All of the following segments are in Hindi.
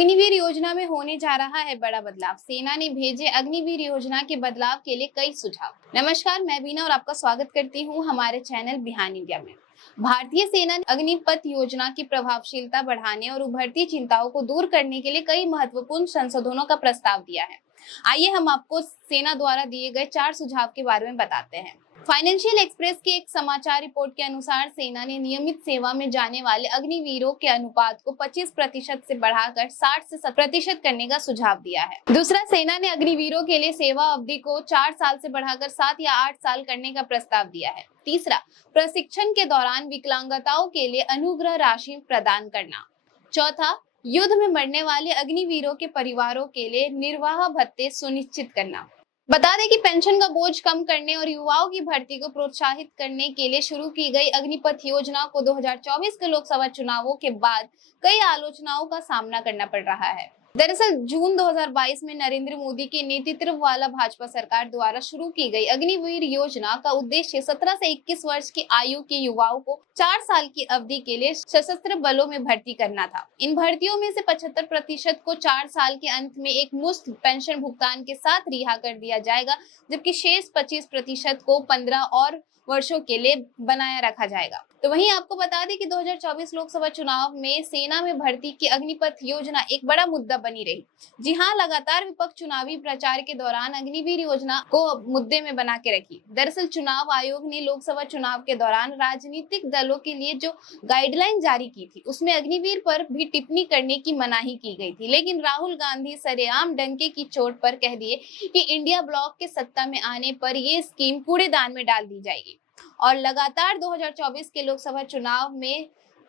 अग्निवीर योजना में होने जा रहा है बड़ा बदलाव। सेना ने भेजे अग्निवीर योजना के बदलाव के लिए कई सुझाव। नमस्कार, मैं बीना और आपका स्वागत करती हूं हमारे चैनल बिहान इंडिया में। भारतीय सेना ने अग्निपथ योजना की प्रभावशीलता बढ़ाने और उभरती चिंताओं को दूर करने के लिए कई महत्वपूर्ण संशोधनों का प्रस्ताव दिया है। आइए हम आपको सेना द्वारा दिए गए 4 सुझाव के बारे में बताते हैं। फाइनेंशियल एक्सप्रेस की एक समाचार रिपोर्ट के अनुसार सेना ने नियमित सेवा में जाने वाले अग्निवीरों के अनुपात को 25% से बढ़ाकर 60 से 70% करने का सुझाव दिया है। दूसरा, सेना ने अग्निवीरों के लिए सेवा अवधि को 4 साल से बढ़ाकर 7 या 8 साल करने का प्रस्ताव दिया है। तीसरा, प्रशिक्षण के दौरान विकलांगताओं के लिए अनुग्रह राशि प्रदान करना। चौथा, युद्ध में मरने वाले अग्निवीरों के परिवारों के लिए निर्वाह भत्ते सुनिश्चित करना। बता दें कि पेंशन का बोझ कम करने और युवाओं की भर्ती को प्रोत्साहित करने के लिए शुरू की गई अग्निपथ योजना को 2024 के लोकसभा चुनावों के बाद कई आलोचनाओं का सामना करना पड़ रहा है। दरअसल जून 2022 में नरेंद्र मोदी के नेतृत्व वाला भाजपा सरकार द्वारा शुरू की गई अग्निवीर योजना का उद्देश्य 17 से 21 वर्ष की आयु के युवाओं को 4 साल की अवधि के लिए सशस्त्र बलों में भर्ती करना था। इन भर्तियों में से 75% को 4 साल के अंत में एक मुफ्त पेंशन भुगतान के साथ रिहा कर दिया जाएगा, जबकि शेष 25% को 15 और वर्षों के लिए बनाया रखा जाएगा। तो वहीं आपको बता दें कि 2024 लोकसभा चुनाव में सेना में भर्ती की अग्निपथ योजना एक बड़ा मुद्दा बनी रही। जी हां, लगातार विपक्ष चुनावी प्रचार के दौरान अग्निवीर योजना को मुद्दे में बना के रखी। दरअसल चुनाव आयोग ने लोकसभा चुनाव के दौरान राजनीतिक दलों के लिए जो गाइडलाइन जारी की थी, उसमें अग्निवीर पर भी टिप्पणी करने की मनाही की गई थी। लेकिन राहुल गांधी सरेआम डंके की चोट पर कह दिए कि इंडिया ब्लॉक के सत्ता में आने पर ये स्कीम कूड़ेदान में डाल दी जाएगी। और लगातार 2024 के लोकसभा चुनाव में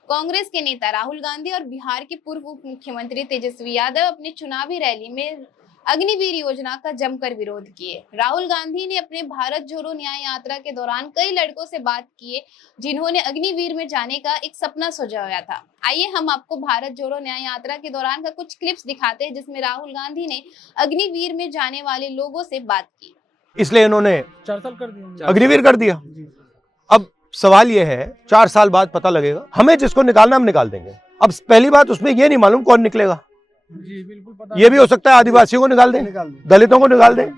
कांग्रेस के नेता राहुल गांधी और बिहार के पूर्व उप मुख्यमंत्री तेजस्वी यादव अपने चुनावी रैली में अग्निवीर योजना का जमकर विरोध किए। राहुल गांधी ने अपने भारत जोड़ो न्याय यात्रा के दौरान कई लड़कों से बात किए जिन्होंने अग्निवीर में जाने का एक सपना सजाया था। आइए हम आपको भारत जोड़ो न्याय यात्रा के दौरान का कुछ क्लिप्स दिखाते हैं, जिसमें राहुल गांधी ने अग्निवीर में जाने वाले लोगों से बात की। इसलिए इन्होंने 4 साल कर दिया, अग्निवीर कर दिया। अब सवाल यह है, 4 साल बाद पता लगेगा। हमें जिसको निकालना हम निकाल देंगे। अब पहली बात, उसमें ये नहीं मालूम कौन निकलेगा। जी बिल्कुल पता। ये भी हो सकता है आदिवासियों को निकाल दें, दलितों को निकाल दें,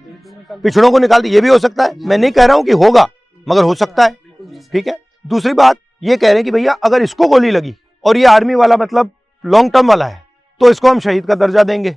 पिछड़ों को निकाल दें। ये भी हो सकता है। मैं नहीं कह रहा हूं कि होगा, मगर हो सकता है। ठीक है। दूसरी बात ये कह रहे हैं कि भैया अगर इसको गोली लगी और ये आर्मी वाला मतलब लॉन्ग टर्म वाला है तो इसको हम शहीद का दर्जा देंगे,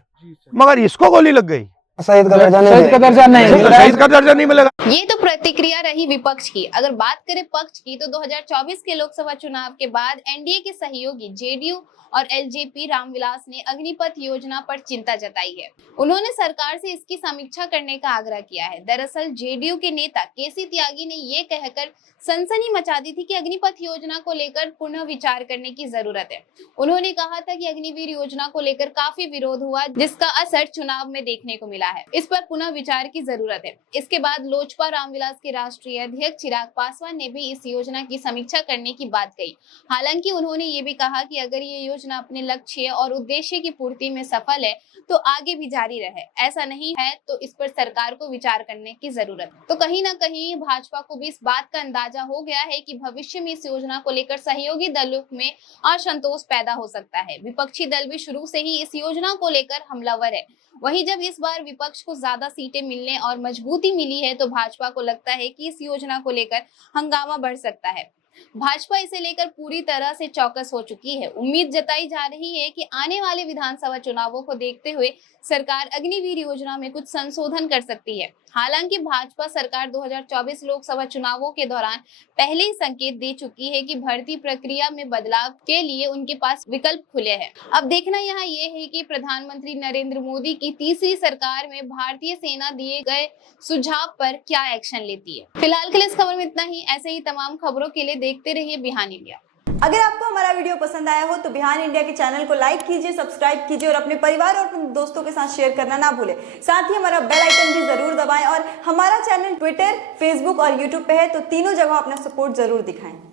मगर इसको गोली लग गई, शहीद का दर्जा नहीं मिलेगा। ये तो प्रतिक्रिया रही विपक्ष की। अगर बात करें पक्ष की, तो 2024 के लोकसभा चुनाव के बाद एनडीए के सहयोगी जेडीयू और एलजेपी रामविलास ने अग्निपथ योजना पर चिंता जताई है। उन्होंने सरकार से इसकी समीक्षा करने का आग्रह किया है। दरअसल जेडीयू के नेता केसी त्यागी ने ये कहकर सनसनी मचा दी थी कि अग्निपथ योजना को लेकर पुनः विचार करने की जरूरत है। उन्होंने कहा था कि अग्निवीर योजना को लेकर काफी विरोध हुआ, जिसका असर चुनाव में देखने को मिला है। इस पर पुनः विचार की जरूरत है। इसके बाद लोजपा रामविलास के राष्ट्रीय अध्यक्ष चिराग पासवान ने भी इस योजना की समीक्षा करने की बात कही। हालांकि उन्होंने ये भी कहा कि अगर ये योजना अपने लक्ष्य और उद्देश्य की पूर्ति में सफल है तो आगे भी जारी रहे। ऐसा नहीं है तो इस पर सरकार को विचार करने की जरूरत है। तो कहीं ना कहीं भाजपा को भी इस बात का अंदाजा हो गया है कि भविष्य में इस योजना को लेकर सहयोगी दलों में असंतोष पैदा हो सकता है। विपक्षी दल भी शुरू से ही इस योजना को लेकर हमलावर है। वहीं जब इस बार विपक्ष को ज्यादा सीटें मिलने और मजबूती मिली है तो भाजपा को लगता है कि इस योजना को लेकर हंगामा बढ़ सकता है। भाजपा इसे लेकर पूरी तरह से चौकस हो चुकी है। उम्मीद जताई जा रही है कि आने वाले विधानसभा चुनावों को देखते हुए सरकार अग्निवीर योजना में कुछ संशोधन कर सकती है। हालांकि भाजपा सरकार 2024 लोकसभा चुनावों के दौरान पहले ही संकेत दे चुकी है कि भर्ती प्रक्रिया में बदलाव के लिए उनके पास विकल्प खुले हैं। अब देखना यहाँ ये है कि प्रधानमंत्री नरेंद्र मोदी की तीसरी सरकार में भारतीय सेना दिए गए सुझाव पर क्या एक्शन लेती है। फिलहाल के लिए इस खबर में इतना ही। ऐसे ही तमाम खबरों के लिए देखते रहिए बिहान इंडिया। अगर आपको हमारा वीडियो पसंद आया हो तो बिहान इंडिया के चैनल को लाइक कीजिए, सब्सक्राइब कीजिए और अपने परिवार और अपने दोस्तों के साथ शेयर करना ना भूलें। साथ ही हमारा बेल आइकन भी जरूर दबाएं और हमारा चैनल ट्विटर, फेसबुक और यूट्यूब पे है, तो तीनों जगह अपना सपोर्ट जरूर दिखाएं।